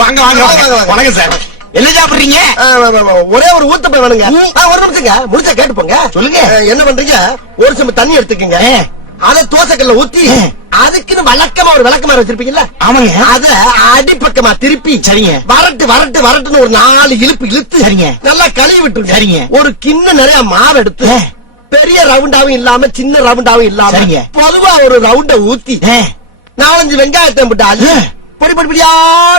வாங்க வாங்க வணக்கம் சார். என்ன சாப்பிடுறீங்க? ஒரே ஒரு ஊத்தப்பம் வேணுங்க. ஒரு நிமிஷங்க முடிச்சா கேட்டு போங்க. சொல்லுங்க. என்ன பண்றீங்க? ஒரு சம்பு தண்ணி எடுத்துக்கங்க. அத தோசைக்கல்ல ஊத்தி அதுக்குன்னு வழக்கமா ஒரு விளக்கமா வச்சிருப்பீங்கல்ல? ஆமாங்க. அத அடிப்பக்கமா திருப்பி சரிங்க. வரட்டு வரட்டு வரட்டுன்னு ஒரு 4 இழுப்பு இழுத்து சரிங்க. நல்லா கழுவி விட்டுருங்க. சரிங்க. ஒரு கிண்ணம் நிறைய மாவு எடுத்து பெரிய ரவுண்டாவும் இல்லாம சின்ன ரவுண்டாவும் இல்லாம சரிங்க. பொதுவா ஒரு ரவுண்ட ஊத்தி 4-5 வெங்காயத்தை விட்டு பொடி பொடி பொடியா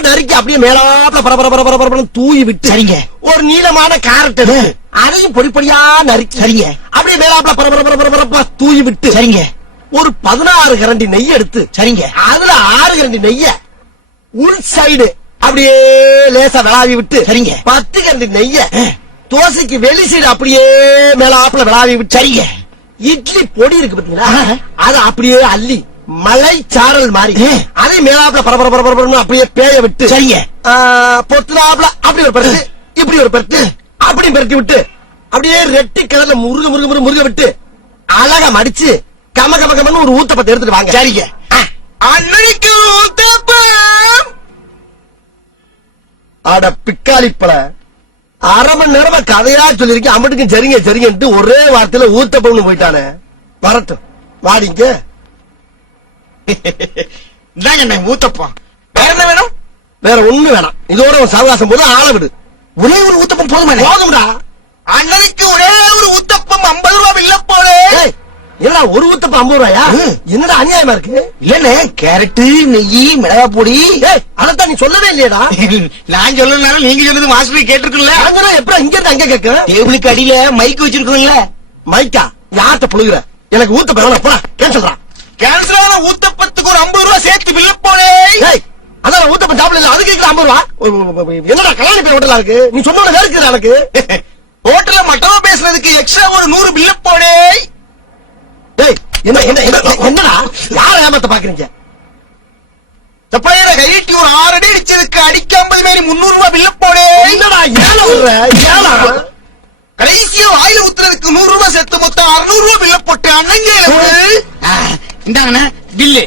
நறுக்கி அப்படியே மேலாப்ல பரபர தூவி விட்டு சரிங்க. ஒரு நீளமான கேரட் அதையும் பொடி பொடியா நறுக்கி சரிங்க. அப்படியே மேலாப்ல பரபர தூவி விட்டு சரிங்க. ஒரு 16 கரண்டி நெய் எடுத்து சரிங்க. அதுல 6 கரண்டி நெய்ய உள் சைடு அப்படியே லேசா விளாவி விட்டு சரிங்க. 10 கரண்டி நெய்ய தோசைக்கு வெளி சைடு அப்படியே மேலாப்ல விளாவி விட்டு சரிங்க. இட்லி பொடி இருக்கு பாத்தீங்களா? அதை அப்படியே அள்ளி மலை சாரல் மாதிரி அதை மேலாப்ல பரபர அப்படியே பேய விட்டு சரிங்க. பொத்துலாப்ல அப்படி ஒரு பெருட்டு இப்படி ஒரு பெருட்டு அப்படி பெருட்டி விட்டு அப்படியே ரெட்டி கலர்ல முருக விட்டு அழகா மடிச்சு கம கம கமன்னு ஒரு ஊத்தப்பத்தை எடுத்துட்டு வாங்க. சரிங்க. அன்னைக்கு ஊத்தப்பம் அட பிக்காளிப்பழ 1/2 மணி நேரமா கதையா சொல்லிருக்கேன். அம்மட்டுக்கும் சரிங்க சரிங்கன்ட்டு ஒரே வார்த்தையில ஊத்தப்பம்னு போயிட்டானே. வரட்டும் வாடிங்க. இதாங்க ஊத்தப்பம். வேற என்ன வேணும்? வேற ஒண்ணு வேணாம். இதோட ஒரு சவகாசம் போது ஆள விடு. ஒரே ஒரு ஊத்தப்பம் போதுமா? போதும்டா. அண்ணனுக்கு ஒரே ஒரு ஊத்தப்பம் 50 ரூபாய் இல்ல போல. என்ன ஒரு ஊத்தப்பம் 50 ரூபாயா? என்னடா அநியாயமா இருக்கு? இல்லண்ணே, கேரட் நெய் மிளகா பொடி. அதத்தான் நீ சொல்லவே இல்லையடா. நான் சொல்லனாலும் நீங்க சொன்னது மாஸ்டர் கேட்டிருக்குல்ல. எப்படி இங்க இருந்து அங்க கேட்க? டேபிளுக்கு அடியில மைக் வச்சிருக்கோம்ல. மைக்கா? யார்கிட்ட புழுகுற? எனக்கு ஊத்தப்பம் வேணாம். போடா கேன்சல்ரா. கேன்சலான ஊத்தப்பத்துக்கு ஒரு 50 ரூபாய் சேர்த்து பில்ல போலே. அதான் ஊத்தப்பம் சாப்பிடல, அதுக்கு 50 ரூபா. என்னடா கல்யாணி பேர் ஹோட்டலா இருக்கு? நீ சொன்ன வேற இருக்குதா எனக்கு? ஹோட்டல்ல மட்டமா பேசுறதுக்கு எக்ஸ்ட்ரா ஒரு 100 பில்ல போலே. என்னடா யார ஏமாத்த பாக்குறீங்க? சப்பையரை கையிட்டி ஒரு 6 அடி அடிச்சதுக்கு அடிக்க 50 மேல 300 ரூபாய் பில்ல போலே. என்னடா ஏழை விடுற? ஏழா கடைசியா வாயில ஊத்துறதுக்கு 100 ரூபாய் சேர்த்து மொத்தம் 600 ரூபாய் பில்ல போட்டு அண்ணங்க இந்தாங்கண்ணா பில்லு.